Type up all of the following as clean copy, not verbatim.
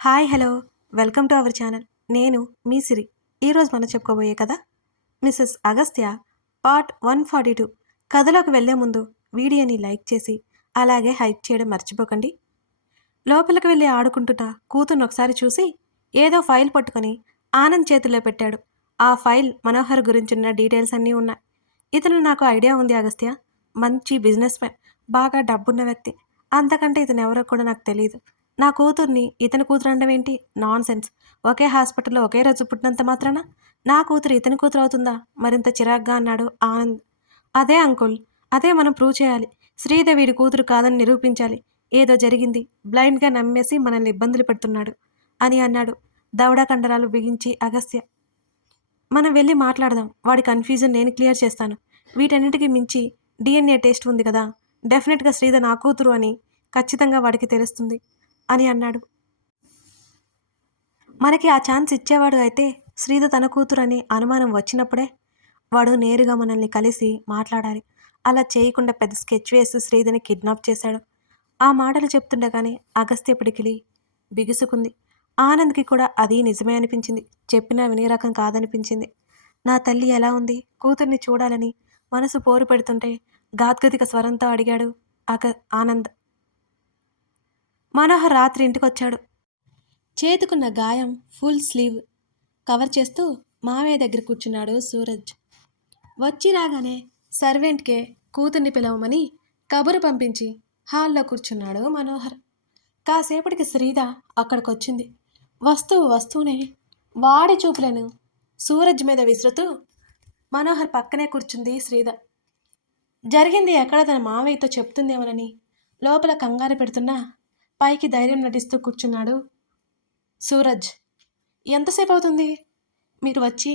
Hi hello welcome to our channel. నేను మీ సిరి. ఈరోజు మనం చెప్పుకోబోయే కథ మిసెస్ అగస్త్య పార్ట్ 142. కథలోకి వెళ్లే ముందు వీడియోని లైక్ చేసి అలాగే హైప్ చేయడం మర్చిపోకండి. లోపలికి వెళ్ళి ఆడుకుంటున్న కూతుర్ని ఒకసారి చూసి ఏదో ఫైల్ పట్టుకొని ఆనంద్ చేతిలో పెట్టాడు. ఆ ఫైల్ మనోహర్ గురించిన డీటెయిల్స్ అన్నీ ఉన్నాయి. ఇతను నాకు ఐడియా ఉంది అగస్త్య, మంచి బిజినెస్ మ్యాన్, బాగా డబ్బున్న వ్యక్తి. అంతకంటే ఇతను ఎవరో కూడా నాకు తెలియదు. నా కూతుర్ని ఇతని కూతురు అనడం ఏంటి? Non sense. ఒకే హాస్పిటల్లో ఒకే రోజు పుట్టినంత మాత్రాన నా కూతురు ఇతని కూతురు అవుతుందా? మరింత చిరాగ్గా అన్నాడు ఆనంద్. అదే అంకుల్, అదే మనం ప్రూవ్ చేయాలి. శ్రీదేవి వీడి కూతురు కాదని నిరూపించాలి. ఏదో జరిగింది, బ్లైండ్గా నమ్మేసి మనల్ని ఇబ్బందులు పెడుతున్నాడు అని అన్నాడు దవడ కండరాలు బిగించి అగస్త్య. మనం వెళ్ళి మాట్లాడదాం. వాడి కన్ఫ్యూజన్ నేను క్లియర్ చేస్తాను. వీటన్నిటికీ మించి డిఎన్ఏ టెస్ట్ ఉంది కదా, డెఫినెట్గా శ్రీధ నా కూతురు అని ఖచ్చితంగా వాడికి తెలుస్తుంది అని అన్నాడు. మనకి ఆ ఛాన్స్ ఇచ్చేవాడు అయితే శ్రీధ తన కూతురు అని అనుమానం వచ్చినప్పుడే వాడు నేరుగా మనల్ని కలిసి మాట్లాడాలి. అలా చేయకుండా పెద్ద స్కెచ్ వేసి శ్రీధని కిడ్నాప్ చేశాడు. ఆ మాటలు చెప్తుండగానే అగస్త్య పిడికిలి బిగుసుకుంది. ఆనంద్కి కూడా అది నిజమే అనిపించింది. చెప్పినా వినే రకం కాదనిపించింది. నా తల్లి ఎలా ఉంది? కూతుర్ని చూడాలని మనసు పోరు పెడుతుంటే గాద్గదిక స్వరంతో అడిగాడు ఆనంద్. మనోహర్ రాత్రి ఇంటికొచ్చాడు. చేతుకున్న గాయం ఫుల్ స్లీవ్ కవర్ చేస్తూ మామయ్య దగ్గర కూర్చున్నాడు సూరజ్. వచ్చి రాగానే సర్వెంట్కే కూతుర్ని పిలవమని కబురు పంపించి హాల్లో కూర్చున్నాడు మనోహర్. కాసేపటికి శ్రీధ అక్కడికొచ్చింది. వస్తూనే వాడి చూపులను సూరజ్ మీద విసురుతూ మనోహర్ పక్కనే కూర్చుంది శ్రీధ. జరిగింది ఎక్కడ తన మావయ్యతో చెప్తుందేమోనని లోపల కంగారు పెడుతున్నా పైకి ధైర్యం నటిస్తూ కూర్చున్నాడు సూరజ్. ఎంతసేపు అవుతుంది మీరు వచ్చి?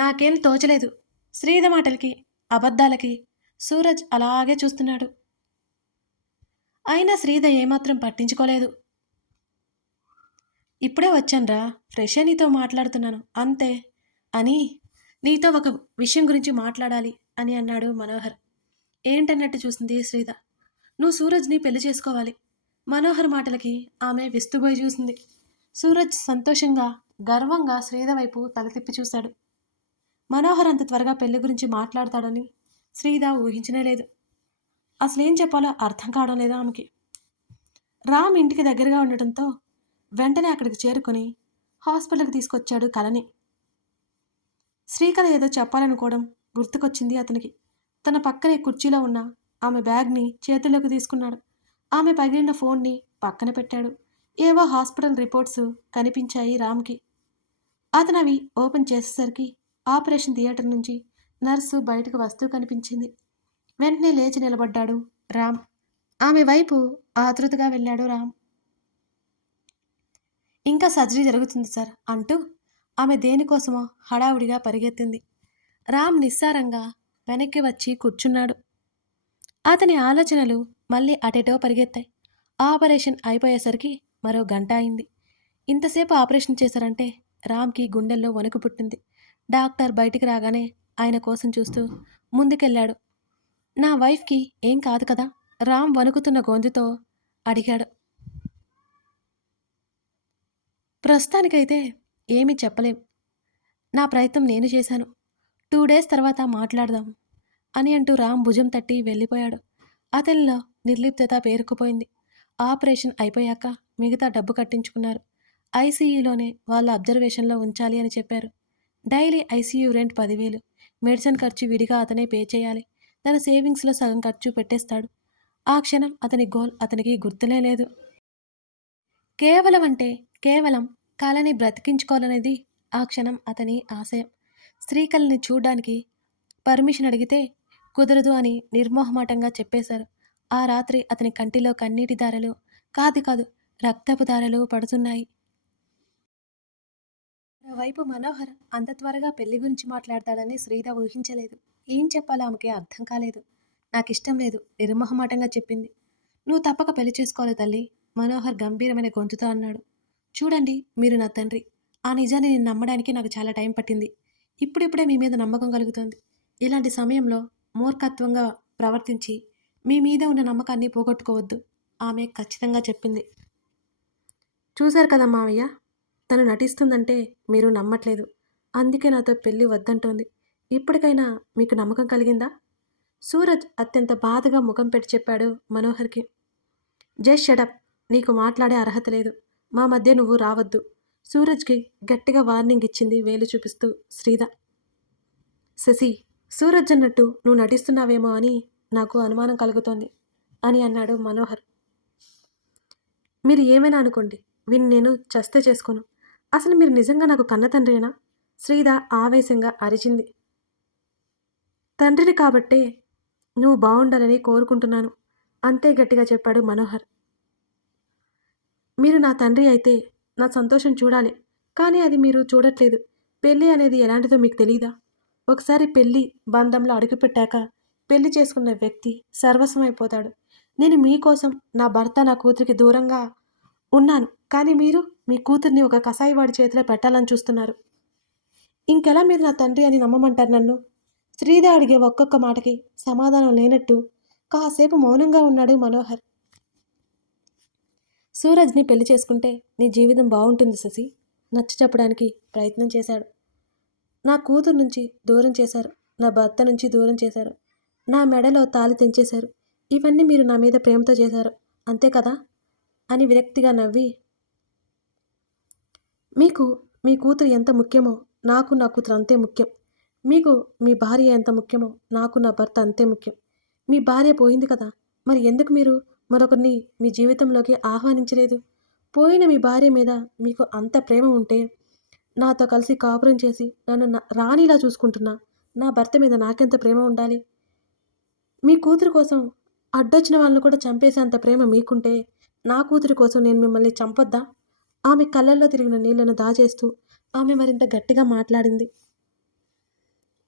నాకేం తోచలేదు. శ్రీధ మాటలకి అబద్ధాలకి సూరజ్ అలాగే చూస్తున్నాడు. అయినా శ్రీధ ఏమాత్రం పట్టించుకోలేదు. ఇప్పుడే వచ్చాన్రా, ఫ్రెష్ నీతో మాట్లాడుతున్నాను అంతే అని నీతో ఒక విషయం గురించి మాట్లాడాలి అని అన్నాడు మనోహర్. ఏంటన్నట్టు చూసింది శ్రీధ. నువ్వు సూరజ్ని పెళ్లి చేసుకోవాలి. మనోహర్ మాటలకి ఆమె విస్తుపోయి చూసింది. సూరజ్ సంతోషంగా గర్వంగా శ్రీధ వైపు తల తిప్పి చూశాడు. మనోహర్ అంత త్వరగా పెళ్లి గురించి మాట్లాడతాడని శ్రీధ ఊహించనే లేదు. అసలేం చెప్పాలో అర్థం కావడం లేదా ఆమెకి. రామ్ ఇంటికి దగ్గరగా ఉండటంతో వెంటనే అక్కడికి చేరుకొని హాస్పిటల్కి తీసుకొచ్చాడు కలని. శ్రీకళ ఏదో చెప్పాలనుకోవడం గుర్తుకొచ్చింది అతనికి. తన పక్కనే కుర్చీలో ఉన్న ఆమె బ్యాగ్ని చేతుల్లోకి తీసుకున్నాడు. ఆమె పగిలిన ఫోన్ని పక్కన పెట్టాడు. ఏవో హాస్పిటల్ రిపోర్ట్స్ కనిపించాయి రామ్కి. అతను అవి ఓపెన్ చేసేసరికి ఆపరేషన్ థియేటర్ నుంచి నర్సు బయటకు వస్తూ కనిపించింది. వెంటనే లేచి నిలబడ్డాడు రామ్. ఆమె వైపు ఆతృతగా వెళ్ళాడు రామ్. ఇంకా సర్జరీ జరుగుతుంది సార్ అంటూ ఆమె దేనికోసమో హడావుడిగా పరిగెత్తింది. రామ్ నిస్సారంగా వెనక్కి వచ్చి కూర్చున్నాడు. అతని ఆలోచనలు మళ్ళీ అటెటో పరిగెత్తాయి. ఆపరేషన్ అయిపోయేసరికి మరో గంట అయింది. ఇంతసేపు ఆపరేషన్ చేశారంటే రామ్కి గుండెల్లో వణుకు పుట్టింది. డాక్టర్ బయటికి రాగానే ఆయన కోసం చూస్తూ ముందుకెళ్ళాడు. నా వైఫ్కి ఏం కాదు కదా? రామ్ వణుకుతున్న గొంతుతో అడిగాడు. ప్రస్తుతానికైతే ఏమీ చెప్పలేం. నా ప్రయత్నం నేను చేశాను. 2 డేస్ తర్వాత మాట్లాడదాం అని అంటూ రామ్ భుజం తట్టి వెళ్ళిపోయాడు. అతనిలో నిర్లిప్తత పేరుకుపోయింది. ఆపరేషన్ అయిపోయాక మిగతా డబ్బు కట్టించుకున్నారు. ఐసీయూలోనే వాళ్ళ అబ్జర్వేషన్లో ఉంచాలి అని చెప్పారు. Daily ICU rent 10,000. మెడిసిన్ ఖర్చు విడిగా అతనే పే చేయాలి. తన సేవింగ్స్లో సగం ఖర్చు పెట్టేస్తాడు. ఆ క్షణం అతని గోల్ అతనికి గుర్తులే లేదు. కేవలం కళని బ్రతికించుకోవాలనేది ఆ క్షణం అతని ఆశయం. శ్రీకళని చూడ్డానికి పర్మిషన్ అడిగితే కుదరదు అని నిర్మోహమాటంగా చెప్పేశారు. ఆ రాత్రి అతని కంటిలో కన్నీటి దారలు కాదు రక్తపు దారలు పడుతున్నాయి. మరోవైపు మనోహర్ అంత త్వరగా పెళ్లి గురించి మాట్లాడతాడని శ్రీధ ఊహించలేదు. ఏం చెప్పాలో ఆమెకి అర్థం కాలేదు. నాకిష్టం లేదు నిర్మోహమాటంగా చెప్పింది. నువ్వు తప్పక పెళ్లి చేసుకోవాలి తల్లి, మనోహర్ గంభీరమైన గొంతుతో అన్నాడు. చూడండి, మీరు నా తండ్రి. ఆ నిజాన్ని నేను నమ్మడానికి నాకు చాలా టైం పట్టింది. ఇప్పుడిప్పుడే మీ మీద నమ్మకం కలుగుతోంది. ఇలాంటి సమయంలో మూర్ఖత్వంగా ప్రవర్తించి మీ మీద ఉన్న నమ్మకాన్ని పోగొట్టుకోవద్దు ఆమె ఖచ్చితంగా చెప్పింది. చూశారు కదా మావయ్య, తను నటిస్తుందంటే మీరు నమ్మట్లేదు. అందుకే నాతో పెళ్లి వద్దంటోంది. ఇప్పటికైనా మీకు నమ్మకం కలిగిందా? సూరజ్ అత్యంత బాధగా ముఖం పెట్టి చెప్పాడు మనోహర్‌కి. Just shut up. నీకు మాట్లాడే అర్హత లేదు. మా మధ్య నువ్వు రావద్దు. సూరజ్‌కి గట్టిగా వార్నింగ్ ఇచ్చింది వేలు చూపిస్తూ శ్రీద. శశి, సూరజ్ అన్నట్టు నువ్వు నటిస్తున్నావేమో అని నాకు అనుమానం కలుగుతోంది అని అన్నాడు మనోహర్. మీరు ఏమైనా అనుకోండి. వీడిని నేను చస్తే చేసుకోను. అసలు మీరు నిజంగా నాకు కన్న తండ్రేనా? శ్రీద ఆవేశంగా అరిచింది. తండ్రిని కాబట్టే నువ్వు బావుండాలని కోరుకుంటున్నాను. అంతే గట్టిగా చెప్పాడు మనోహర్. మీరు నా తండ్రి అయితే నా సంతోషం చూడాలి. కానీ అది మీరు చూడట్లేదు. పెళ్లి అనేది ఎలాంటిదో మీకు తెలీదా? ఒకసారి పెళ్లి బంధంలో అడుగుపెట్టాక పెళ్లి చేసుకున్న వ్యక్తి సర్వస్వమైపోతాడు. నేను మీకోసం నా భర్త, నా కూతురికి దూరంగా ఉన్నాను. కానీ మీరు మీ కూతుర్ని ఒక కసాయివాడి చేతిలో పెట్టాలని చూస్తున్నారు. ఇంకెలా మీరు నా తండ్రి అని నమ్మమంటారు నన్ను? శ్రీద అడిగే ఒక్కొక్క మాటకి సమాధానం లేనట్టు కాసేపు మౌనంగా ఉన్నాడు మనోహర్. సూరజ్ని పెళ్లి చేసుకుంటే నీ జీవితం బావుంటుంది శశి. నచ్చ చెప్పడానికి ప్రయత్నం చేశాడు. నా కూతురు నుంచి దూరం చేశారు. నా భర్త నుంచి దూరం చేశారు. నా మెడలో తాళి తెంచేశారు. ఇవన్నీ మీరు నా మీద ప్రేమతో చేశారు. అంతే కదా అని విరక్తిగా నవ్వి, మీకు మీ కూతురు ఎంత ముఖ్యమో నాకు నా కూతురు అంతే ముఖ్యం. మీకు మీ భార్య ఎంత ముఖ్యమో నాకు నా భర్త అంతే ముఖ్యం. మీ భార్య పోయింది కదా, మరి ఎందుకు మీరు మరొకరిని మీ జీవితంలోకి ఆహ్వానించలేదు? పోయిన మీ భార్య మీద మీకు అంత ప్రేమ ఉంటే నాతో కలిసి కాపురం చేసి నన్ను రాణిలా చూసుకుంటున్నా నా భర్త మీద నాకెంత ప్రేమ ఉండాలి? మీ కూతురు కోసం అడ్డొచ్చిన వాళ్ళని కూడా చంపేసేంత ప్రేమ మీకుంటే నా కూతురి కోసం నేను మిమ్మల్ని చంపొద్దా? ఆమె కళ్ళల్లో తిరిగిన నీళ్లను దాచేస్తూ ఆమె మరింత గట్టిగా మాట్లాడింది.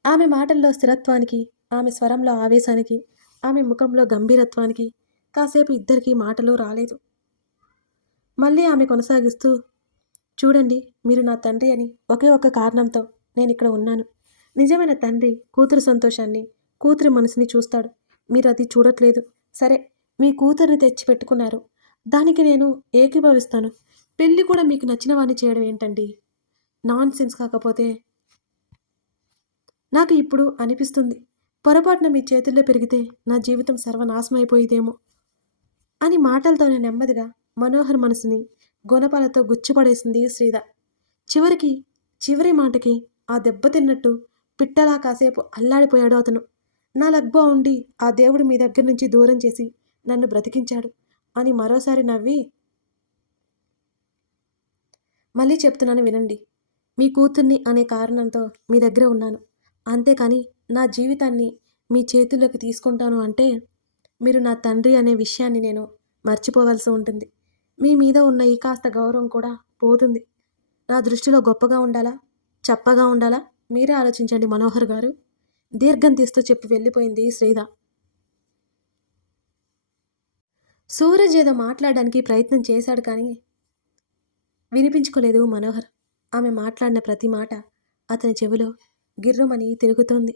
ఆమె మాటల్లో స్థిరత్వానికి, ఆమె స్వరంలో ఆవేశానికి, ఆమె ముఖంలో గంభీరత్వానికి కాసేపు ఇద్దరికీ మాటలు రాలేదు. మళ్ళీ ఆమె కొనసాగిస్తూ, చూడండి, మీరు నా తండ్రి అని ఒకే ఒక్క కారణంతో నేను ఇక్కడ ఉన్నాను. నిజమైన తండ్రి కూతురు సంతోషాన్ని, కూతురి మనసుని చూస్తాడు. మీరు అది చూడట్లేదు. సరే, మీ కూతుర్ని తెచ్చి పెట్టుకున్నారు. దానికి నేను ఏకీభవిస్తాను. పెళ్ళి కూడా మీకు నచ్చిన వాడిని చేయడం ఏంటండి? Non sense. కాకపోతే నాకు ఇప్పుడు అనిపిస్తుంది, పొరపాటున మీ చేతుల్లో పెరిగితే నా జీవితం సర్వనాశమైపోయేదేమో అని మాటలతోనే నెమ్మదిగా మనోహర్ మనసుని గుణపాలతో గుచ్చిపడేసింది శ్రీద. చివరి మాటకి ఆ దెబ్బతిన్నట్టు పిట్టలా కాసేపు అల్లాడిపోయాడు అతను. నా లగ్బా ఉండి ఆ దేవుడు మీ దగ్గర నుంచి దూరం చేసి నన్ను బ్రతికించాడు అని మరోసారి నవ్వి, మళ్ళీ చెప్తున్నాను వినండి. మీ కూతుర్ని అనే కారణంతో మీ దగ్గర ఉన్నాను. అంతేకాని నా జీవితాన్ని మీ చేతుల్లోకి తీసుకుంటాను అంటే మీరు నా తండ్రి అనే విషయాన్ని నేను మర్చిపోవలసి ఉంటుంది. మీ మీద ఉన్న ఈ కాస్త గౌరవం కూడా పోతుంది. నా దృష్టిలో గొప్పగా ఉండాలా, చప్పగా ఉండాలా? మీరే ఆలోచించండి మనోహర్ గారు. దీర్ఘం తీస్తూ చెప్పి వెళ్ళిపోయింది శ్రీద. సూరజ్ ఏదో మాట్లాడడానికి ప్రయత్నం చేశాడు కానీ వినిపించుకోలేదు మనోహర్. ఆమె మాట్లాడిన ప్రతి మాట అతని చెవిలో గిర్రుమని తిరుగుతోంది.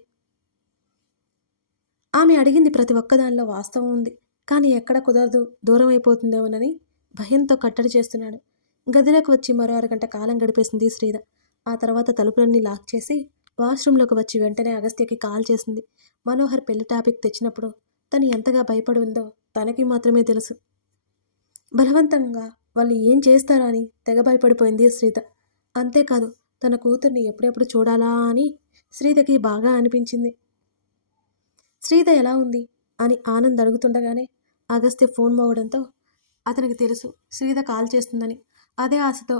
ఆమె అడిగింది ప్రతి ఒక్కదానిలో వాస్తవం ఉంది. కానీ ఎక్కడ కుదరదు, దూరం అయిపోతుందేమోనని భయంతో కట్టడి చేస్తున్నాడు. గదిలోకి వచ్చి మరో అరగంట కాలం గడిపేసింది శ్రీద. ఆ తర్వాత తలుపులన్నీ లాక్ చేసి వాష్రూంలోకి వచ్చి వెంటనే అగస్త్యకి కాల్ చేసింది. మనోహర్ పెళ్లి టాపిక్ తెచ్చినప్పుడు తను ఎంతగా భయపడి ఉందో తనకి మాత్రమే తెలుసు. బలవంతంగా వాళ్ళు ఏం చేస్తారో అని తెగ భయపడిపోయింది శ్రీద. అంతేకాదు, తన కూతుర్ని ఎప్పుడెప్పుడు చూడాలా అని శ్రీదకి బాగా అనిపించింది. శ్రీద ఎలా ఉంది అని ఆనంద్ అడుగుతుండగానే అగస్త్య ఫోన్ మోగడంతో అతనికి తెలుసు శ్రీద కాల్ చేస్తుందని. అదే ఆశతో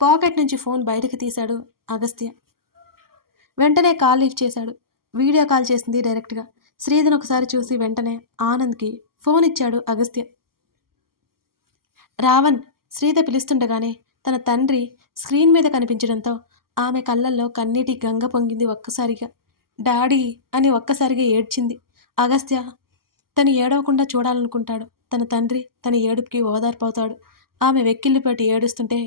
పాకెట్ నుంచి ఫోన్ బయటకు తీశాడు అగస్త్య. వెంటనే కాల్ లిఫ్ట్ చేశాడు. వీడియో కాల్ చేసింది డైరెక్ట్గా. శ్రీధను ఒకసారి చూసి వెంటనే ఆనంద్కి ఫోన్ ఇచ్చాడు అగస్త్య. రావణ్, శ్రీధ పిలుస్తుండగానే తన తండ్రి స్క్రీన్ మీద కనిపించడంతో ఆమె కళ్ళల్లో కన్నీటి గంగ పొంగింది ఒక్కసారిగా. డాడీ అని ఒక్కసారిగా ఏడ్చింది. అగస్త్య తను ఏడవకుండా చూడాలనుకుంటాడు. తన తండ్రి తన ఏడుపుకి ఓదార్పవుతాడు. ఆమె వెక్కిళ్ళిపెట్టి ఏడుస్తుంటే,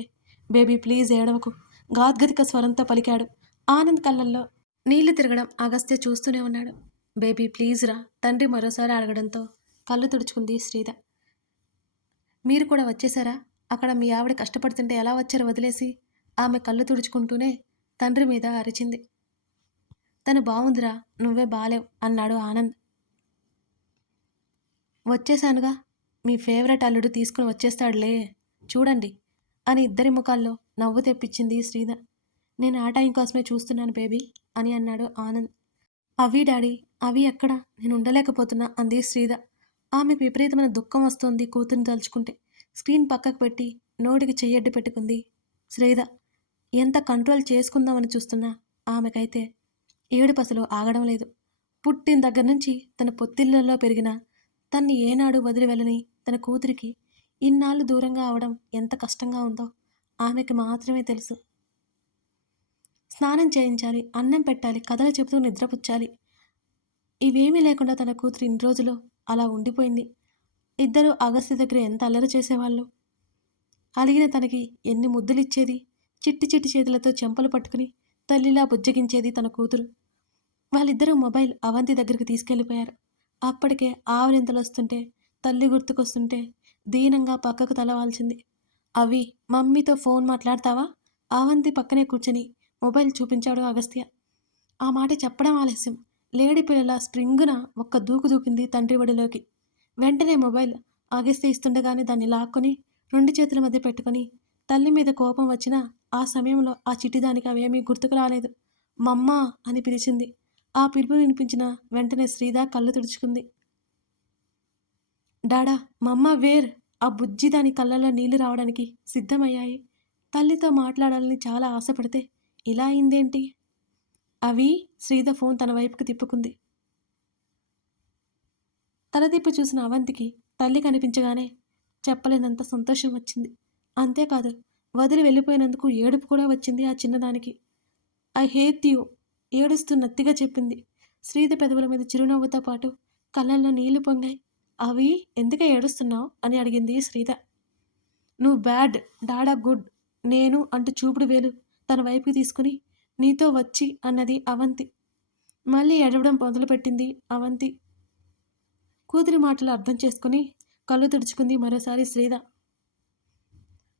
బేబీ ప్లీజ్ ఏడవకు, గాద్గదిక స్వరంతో పలికాడు. ఆనంద్ కళ్ళల్లో నీళ్లు తిరగడం అగస్త్య చూస్తూనే ఉన్నాడు. బేబీ ప్లీజ్ రా, తండ్రి మరోసారి అడగడంతో కళ్ళు తుడుచుకుంది శ్రీద. మీరు కూడా వచ్చేసారా అక్కడ మీ ఆవిడ కష్టపడుతుంటే ఎలా వచ్చారో వదిలేసి ఆమె కళ్ళు తుడుచుకుంటూనే తండ్రి మీద అరిచింది. తను బావుందిరా, నువ్వే బాలేవు అన్నాడు ఆనంద్. వచ్చేశానుగా, మీ ఫేవరెట్ అల్లుడు తీసుకుని వచ్చేస్తాడులే చూడండి అని ఇద్దరి ముఖాల్లో నవ్వు తెప్పించింది శ్రీధ. నేను ఆ టైం కోసమే చూస్తున్నాను బేబీ అని అన్నాడు ఆనంద్. అవి డాడీ, అవి ఎక్కడ, నేను ఉండలేకపోతున్నా అంది శ్రీధ. ఆమెకు విపరీతమైన దుఃఖం వస్తోంది కూతురిని తలుచుకుంటే. స్క్రీన్ పక్కకు పెట్టి నోటికి చెయ్యడ్డు పెట్టుకుంది శ్రీధ. ఎంత కంట్రోల్ చేసుకుందామని చూస్తున్నా ఆమెకైతే ఏడుపు అసలు ఆగడం లేదు. పుట్టిన దగ్గర నుంచి తన పొత్తిళ్లలో పెరిగిన తన్ని ఏనాడు వదిలి వెళ్ళని తన కూతురికి ఇన్నాళ్ళు దూరంగా అవడం ఎంత కష్టంగా ఉందో ఆమెకి మాత్రమే తెలుసు. స్నానం చేయించాలి, అన్నం పెట్టాలి, కథలు చెబుతూ నిద్రపుచ్చాలి. ఇవేమీ లేకుండా తన కూతురు ఇన్ని రోజులు అలా ఉండిపోయింది. ఇద్దరు అగస్త్య దగ్గర ఎంత అల్లరి చేసేవాళ్ళు. అలిగిన తనకి ఎన్ని ముద్దులిచ్చేది. చిట్టి చిట్టి చేతులతో చెంపలు పట్టుకుని తల్లిలా బుజ్జగించేది తన కూతురు. వాళ్ళిద్దరూ మొబైల్ అవంతి దగ్గరికి తీసుకెళ్ళిపోయారు. అప్పటికే ఆవలింతలు వస్తుంటే, తల్లి గుర్తుకొస్తుంటే దీనంగా పక్కకు తలవాల్చింది. అవి, మమ్మీతో ఫోన్ మాట్లాడతావా? అవంతి పక్కనే కూర్చొని మొబైల్ చూపించాడు అగస్త్య. ఆ మాట చెప్పడం ఆలస్యం. లేడి పిల్లల స్ప్రింగున ఒక్క దూకు దూకింది తండ్రి ఒడిలోకి. వెంటనే మొబైల్ అగస్త్య ఇస్తుండగానే దాన్ని లాక్కొని 2 చేతుల మధ్య పెట్టుకొని తల్లి మీద కోపం వచ్చినా ఆ సమయంలో ఆ చిట్టిదానికి అవేమీ గుర్తుకు రాలేదు. మమ్మా అని పిలిచింది. ఆ పిలుపు వినిపించిన వెంటనే శ్రీధ కళ్ళు తుడుచుకుంది. డాడా, మమ్మ వేర్? ఆ బుజ్జి దాని కళ్ళల్లో నీళ్లు రావడానికి సిద్ధమయ్యాయి. తల్లితో మాట్లాడాలని చాలా ఆశపడితే ఇలా అయిందేంటి? అవి, శ్రీధ ఫోన్ తన వైపుకు తిప్పుకుంది. తల తిప్పి చూసిన అవంతికి తల్లి కనిపించగానే చెప్పలేనంత సంతోషం వచ్చింది. అంతేకాదు, వదిలి వెళ్ళిపోయినందుకు ఏడుపు కూడా వచ్చింది ఆ చిన్నదానికి. ఐ హేట్ యూ ఏడుస్తూ నత్తిగా చెప్పింది. శ్రీధ పెదవుల మీద చిరునవ్వుతో పాటు కళ్ళల్లో నీళ్లు పొంగాయి. అవి, ఎందుకే ఏడుస్తున్నావు అని అడిగింది శ్రీధ. నువ్వు బ్యాడ్, డాడా గుడ్, నేను అంటూ చూపుడు వేలు తన వైపుకి తీసుకుని నీతో వచ్చి అన్నది అవంతి. మళ్ళీ ఏడవడం మొదలుపెట్టింది అవంతి. కూతురి మాటలు అర్థం చేసుకుని కళ్ళు తుడుచుకుంది మరోసారి శ్రీధ.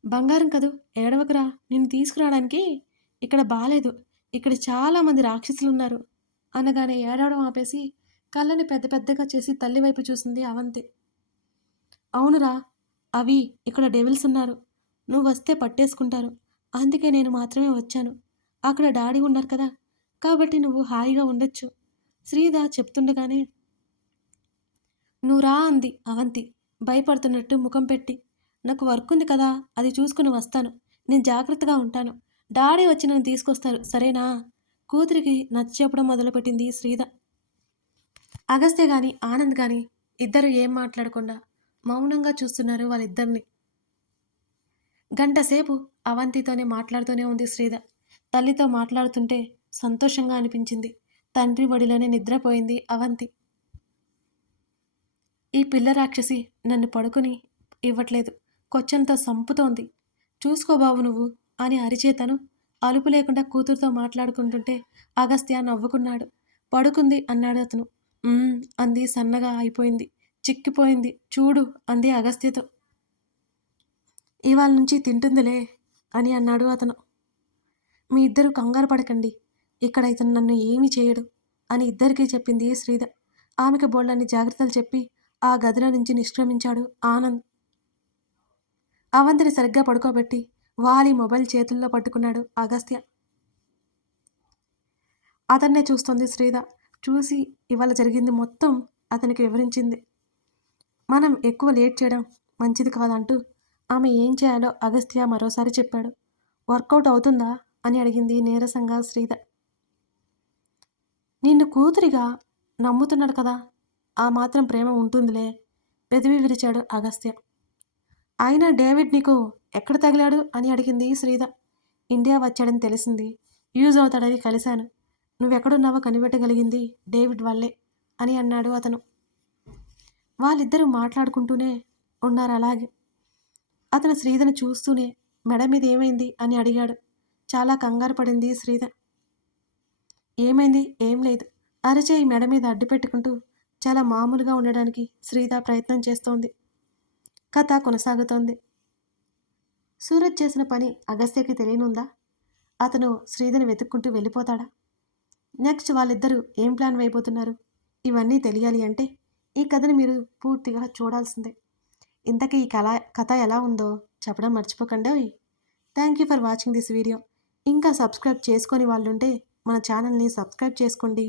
బంగారం కదూ, ఏడవకురా, నిన్ను తీసుకురావడానికి ఇక్కడ బాలేదు, ఇక్కడ చాలామంది రాక్షసులున్నారు అనగానే ఏడవడం ఆపేసి కళ్ళని పెద్ద పెద్దగా చేసి తల్లి వైపు చూసింది అవంతి. అవునురా, అవి ఇక్కడ డెవిల్స్ ఉన్నారు, నువ్వు వస్తే పట్టేసుకుంటారు, అందుకే నేను మాత్రమే వచ్చాను. అక్కడ డాడీ ఉన్నారు కదా, కాబట్టి నువ్వు హాయిగా ఉండొచ్చు శ్రీధ చెప్తుండగానే. నువ్వు రా అంది అవంతి భయపడుతున్నట్టు ముఖం పెట్టి. నాకు వర్క్ ఉంది కదా, అది చూసుకుని వస్తాను, నేను జాగ్రత్తగా ఉంటాను, డాడీ వచ్చి నన్ను తీసుకొస్తారు సరేనా? కూతురికి నచ్చ చెప్పడం మొదలుపెట్టింది శ్రీధ. అగస్త్య కానీ ఆనంద్ కానీ ఇద్దరు ఏం మాట్లాడకుండా మౌనంగా చూస్తున్నారు వాళ్ళిద్దరిని. గంటసేపు అవంతితోనే మాట్లాడుతూనే ఉంది శ్రీధ. తల్లితో మాట్లాడుతుంటే సంతోషంగా అనిపించింది. తండ్రి ఒడిలోనే నిద్రపోయింది అవంతి. ఈ పిల్ల రాక్షసి నన్ను పడుకుని ఇవ్వట్లేదు, కొచ్చంతో సంపుతోంది, చూసుకో బాబు నువ్వు అని అరిచేతను అలుపు లేకుండా కూతురుతో మాట్లాడుకుంటుంటే అగస్త్య నవ్వుకున్నాడు. పడుకుంది అన్నాడు అతను. అంది సన్నగా అయిపోయింది, చిక్కిపోయింది చూడు అంది అగస్త్యతో. ఇవాళ నుంచి తింటుందిలే అని అన్నాడు అతను. మీ ఇద్దరు కంగారు పడకండి, ఇక్కడ ఇతను నన్ను ఏమీ చేయడు అని ఇద్దరికీ చెప్పింది శ్రీధ. ఆమెకు బోళ్ళన్ని జాగ్రత్తలు చెప్పి ఆ గదిలో నుంచి నిష్క్రమించాడు ఆనంద్. అవంతిని సరిగ్గా పడుకోబెట్టి వాలి మొబైల్ చేతుల్లో పట్టుకున్నాడు అగస్త్య. అతన్నే చూస్తోంది శ్రీధ. చూసి ఇవాళ జరిగింది మొత్తం అతనికి వివరించింది. మనం ఎక్కువ లేట్ చేయడం మంచిది కాదంటూ ఆమె ఏం చేయాలో అగస్త్య మరోసారి చెప్పాడు. వర్కౌట్ అవుతుందా అని అడిగింది నీరసంగా శ్రీధ. నిన్ను కూతురిగా నమ్ముతున్నాడు కదా, ఆ మాత్రం ప్రేమ ఉంటుందిలే పెదవి విరిచాడు అగస్త్య. అయినా డేవిడ్ నీకు ఎక్కడ తగిలాడు అని అడిగింది శ్రీధ. ఇండియా వచ్చాడని తెలిసింది, యూజ్ అవుతాడని కలిశాను, నువ్వెక్కడున్నావో కనిపెట్టగలిగింది డేవిడ్ వల్లే అని అన్నాడు అతను. వాళ్ళిద్దరూ మాట్లాడుకుంటూనే ఉన్నారు అలాగే. అతను శ్రీధను చూస్తూనే మెడ మీద ఏమైంది అని అడిగాడు. చాలా కంగారు పడింది శ్రీధ. ఏమైంది? ఏం లేదు అరచేయి మెడ మీద అడ్డు పెట్టుకుంటూ చాలా మామూలుగా ఉండడానికి శ్రీధ ప్రయత్నం చేస్తోంది. కథ కొనసాగుతోంది. సూరజ్ చేసిన పని అగస్త్యకి తెలియనుందా? అతను శ్రీధర్ని వెతుక్కుంటూ వెళ్ళిపోతాడా? నెక్స్ట్ వాళ్ళిద్దరూ ఏం ప్లాన్ వేయబోతున్నారు? ఇవన్నీ తెలియాలి అంటే ఈ కథని మీరు పూర్తిగా చూడాల్సిందే. ఇంతకీ ఈ కథ ఎలా ఉందో చెప్పడం మర్చిపోకండి. Thank you for watching this video. ఇంకా సబ్స్క్రైబ్ చేసుకొని వాళ్ళుంటే మన ఛానల్ని సబ్స్క్రైబ్ చేసుకోండి.